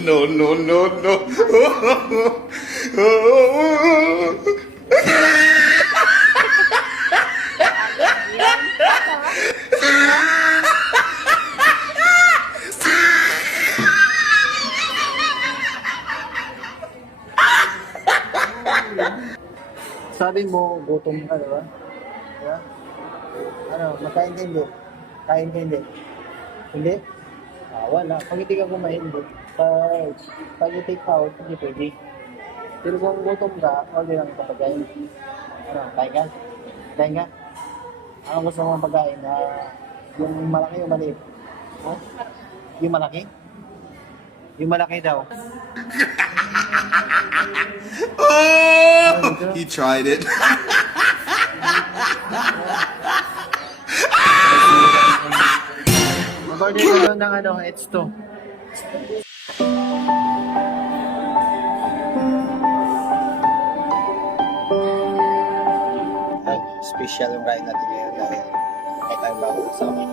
No, no, no, no. Sabi mo, gutom ka, di ba? Diba? Ano, magkaintindi? Kaintindi? Hindi? Wala. Pag hindi ka kumain, hindi. Pag i-take out, hindi pwede. Pero kung gutom ka, wala lang kapagain. Ano, kain ka? Kain ka? Ano gusto mong pagkain? Yung malaki o maliit? Ha? Yung malaki? Yung malaki daw. Oh, he tried it. Mag-order ko doon ng H2. Ay, special yung ride natin ngayon dahil may tayo bago sa amin.